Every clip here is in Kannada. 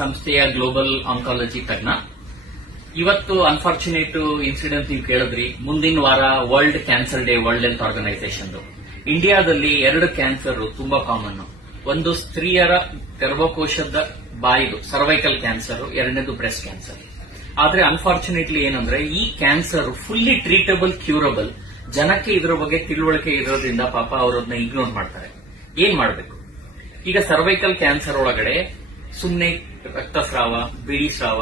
ಸಂಸ್ಥೆಯ ಗ್ಲೋಬಲ್ ಆಂಕಾಲಜಿ ತಜ್ಞ ಇವತ್ತು ಅನ್ಫಾರ್ಚುನೇಟ್ ಇನ್ಸಿಡೆಂಟ್ ನೀವು ಕೇಳಿದ್ರಿ ಮುಂದಿನ ವಾರ world cancer day world health organisation ಇಂಡಿಯಾದಲ್ಲಿ ಎರಡು ಕ್ಯಾನ್ಸರ್ ತುಂಬಾ ಕಾಮನ್ ಒಂದು ಸ್ತ್ರೀಯರ ಗರ್ಭಕೋಶದ ಬಾಯಿದು ಸರ್ವೈಕಲ್ ಕ್ಯಾನ್ಸರ್ ಎರಡನೇದು ಬ್ರೆಸ್ಟ್ ಕ್ಯಾನ್ಸರ್ ಆದ್ರೆ ಅನ್ಫಾರ್ಚುನೇಟ್ಲಿ ಏನಂದ್ರೆ ಈ ಕ್ಯಾನ್ಸರ್ ಫುಲ್ಲಿ ಟ್ರೀಟಬಲ್ ಕ್ಯೂರಬಲ್ ಜನಕ್ಕೆ ಇದರ ಬಗ್ಗೆ ತಿಳುವಳಿಕೆ ಇರೋದ್ರಿಂದ ಪಾಪ ಅವರನ್ನ ಇಗ್ನೋರ್ ಮಾಡ್ತಾರೆ ಏನ್ ಮಾಡಬೇಕು ಈಗ ಸರ್ವೈಕಲ್ ಕ್ಯಾನ್ಸರ್ ಒಳಗಡೆ ಸುಮ್ಮನೆ ರಕ್ತಸ್ರಾವ ಬಿಳಿ ಸ್ರಾವ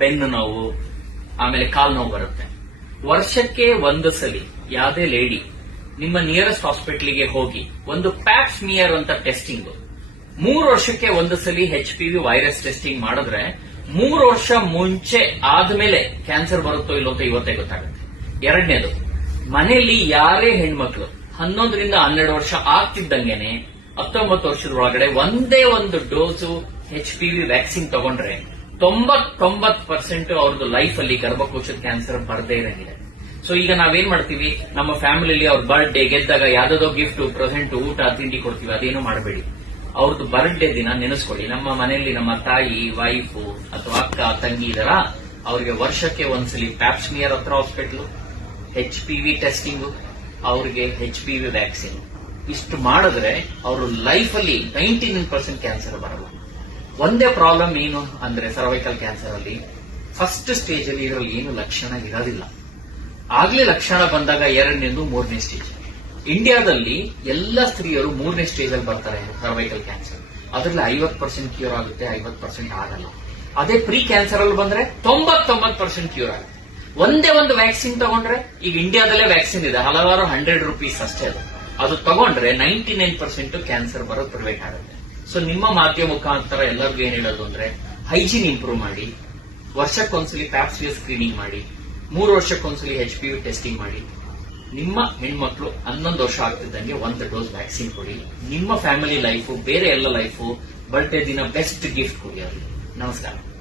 ಬೆನ್ನು ನೋವು ಆಮೇಲೆ ಕಾಲ್ ನೋವು ಬರುತ್ತೆ ವರ್ಷಕ್ಕೆ ಒಂದು ಸಲಿ ಯಾವುದೇ ಲೇಡಿ ನಿಮ್ಮ ನಿಯರೆಸ್ಟ್ ಹಾಸ್ಪಿಟಲ್ಗೆ ಹೋಗಿ ಒಂದು ಮಿಯರ್ ಅಂತ ಟೆಸ್ಟಿಂಗ್ ಮೂರು ವರ್ಷಕ್ಕೆ ಒಂದು ಸಲಿ H P V virus testing ಮಾಡಿದ್ರೆ ಮೂರು ವರ್ಷ ಮುಂಚೆ ಆದ್ಮೇಲೆ ಕ್ಯಾನ್ಸರ್ ಬರುತ್ತೋ ಇಲ್ಲೋ ಅಂತ ಇವತ್ತೇ ಗೊತ್ತಾಗುತ್ತೆ ಎರಡನೇದು ಮನೆಯಲ್ಲಿ ಯಾರೇ ಹೆಣ್ಮಕ್ಳು ಹನ್ನೊಂದರಿಂದ ಹನ್ನೆರಡು ವರ್ಷ ಆಗ್ತಿದ್ದಂಗೆನೆ ಹತ್ತೊಂಬತ್ತು ಒಳಗಡೆ ಒಂದೇ ಒಂದು dose H P V vaccine ತಗೊಂಡ್ರೆ ತೊಂಬತ್ತೊಂಬತ್ತು ಪರ್ಸೆಂಟ್ ಅವ್ರದ್ದು ಲೈಫ್ ಅಲ್ಲಿ ಗರ್ಭಕೋಶದ ಕ್ಯಾನ್ಸರ್ ಬರದೇ ಇರಂಗಿಲ್ಲ ಸೊ ಈಗ ನಾವೇನ್ ಮಾಡ್ತೀವಿ ನಮ್ಮ ಫ್ಯಾಮಿಲಿಯಲ್ಲಿ ಅವ್ರ ಬರ್ಡೇ ಗೆದ್ದಾಗ ಯಾವ್ದೋ ಗಿಫ್ಟ್ ಪ್ರೆಸೆಂಟ್ ಊಟ ತಿಂಡಿ ಕೊಡ್ತೀವಿ ಅದೇನು ಮಾಡಬೇಡಿ ಅವ್ರದ್ದು ಬರ್ತ್ಡೇ ದಿನ ನೆನೆಸ್ಕೊಳ್ಳಿ ನಮ್ಮ ಮನೆಯಲ್ಲಿ ನಮ್ಮ ತಾಯಿ ವೈಫ್ ಅಥವಾ ಅಕ್ಕ ತಂಗಿ ಇದರ ಅವ್ರಿಗೆ ವರ್ಷಕ್ಕೆ ಒಂದ್ಸಲಿ ಪ್ಯಾಪ್ಸ್ಮಿಯರ್ ಹತ್ರ hospital H P V testing ಅವ್ರಿಗೆ ಎಚ್ ಪಿ ವಿ ವ್ಯಾಕ್ಸಿನ್ ಇಷ್ಟು ಮಾಡಿದ್ರೆ ಅವರು ಅಲ್ಲಿ ನೈಂಟಿ ನೈನ್ ಪರ್ಸೆಂಟ್ ಕ್ಯಾನ್ಸರ್ ಬರಲ್ಲ ಒಂದೇ ಪ್ರಾಬ್ಲಮ್ ಏನು ಅಂದ್ರೆ ಸರ್ವೈಕಲ್ ಕ್ಯಾನ್ಸರ್ ಅಲ್ಲಿ ಫಸ್ಟ್ ಸ್ಟೇಜ್ ಅಲ್ಲಿ ಇದರಲ್ಲಿ ಏನು ಲಕ್ಷಣ ಇರೋದಿಲ್ಲ ಆಗ್ಲೇ ಲಕ್ಷಣ ಬಂದಾಗ ಎರಡನೇದು ಮೂರನೇ ಸ್ಟೇಜ್ ಇಂಡಿಯಾದಲ್ಲಿ ಎಲ್ಲ ಸ್ತ್ರೀಯರು ಮೂರನೇ ಸ್ಟೇಜ್ ಅಲ್ಲಿ ಬರ್ತಾರೆ ಸರ್ವೈಕಲ್ ಕ್ಯಾನ್ಸರ್ ಅದರಲ್ಲಿ ಐವತ್ತು ಪರ್ಸೆಂಟ್ ಕ್ಯೂರ್ ಆಗುತ್ತೆ ಐವತ್ತು ಪರ್ಸೆಂಟ್ ಆಗಲ್ಲ ಅದೇ ಪ್ರೀ ಕ್ಯಾನ್ಸರ್ ಅಲ್ಲಿ ಬಂದ್ರೆ ತೊಂಬತ್ತೊಂಬತ್ತು ಪರ್ಸೆಂಟ್ ಕ್ಯೂರ್ ಆಗುತ್ತೆ ಒಂದೇ ಒಂದು ವ್ಯಾಕ್ಸಿನ್ ತಗೊಂಡ್ರೆ ಈಗ ಇಂಡಿಯಾದಲ್ಲೇ ವ್ಯಾಕ್ಸಿನ್ ಇದೆ ಹಲವಾರು ಹಂಡ್ರೆಡ್ ರುಪೀಸ್ ಅಷ್ಟೇ ಅದು ಅದು ತಗೊಂಡ್ರೆ ನೈಂಟಿ ನೈನ್ ಪರ್ಸೆಂಟ್ ಕ್ಯಾನ್ಸರ್ ಬರೋದು ಪ್ರಿವೆಂಟ್ ಆಗುತ್ತೆ ಸೊ ನಿಮ್ಮ ಮಾಧ್ಯಮ ಮುಖಾಂತರ ಎಲ್ಲರಿಗೂ ಏನ್ ಹೇಳೋದು ಅಂದ್ರೆ ಹೈಜೀನ್ ಇಂಪ್ರೂವ್ ಮಾಡಿ ವರ್ಷಕ್ಕೊಂದ್ಸಲಿ ಪ್ಯಾಪ್ಸಿಯ ಸ್ಕ್ರೀನಿಂಗ್ ಮಾಡಿ ಮೂರು ವರ್ಷಕ್ಕೊಂದ್ಸಲಿ ಎಚ್ ಪಿ ಯು ಟೆಸ್ಟಿಂಗ್ ಮಾಡಿ ನಿಮ್ಮ ಹೆಣ್ಮಕ್ಳು ಹನ್ನೊಂದು ವರ್ಷ ಆಗ್ತಿದ್ದಂಗೆ ಒಂದು ಡೋಸ್ ವ್ಯಾಕ್ಸಿನ್ ಕೊಡಿ ನಿಮ್ಮ ಫ್ಯಾಮಿಲಿ ಲೈಫು ಬೇರೆ ಎಲ್ಲ ಲೈಫು ಬರ್ತ್ಡೇ ದಿನ ಬೆಸ್ಟ್ ಗಿಫ್ಟ್ ಕೊಡಿ ಅವ್ರಿಗೆ ನಮಸ್ಕಾರ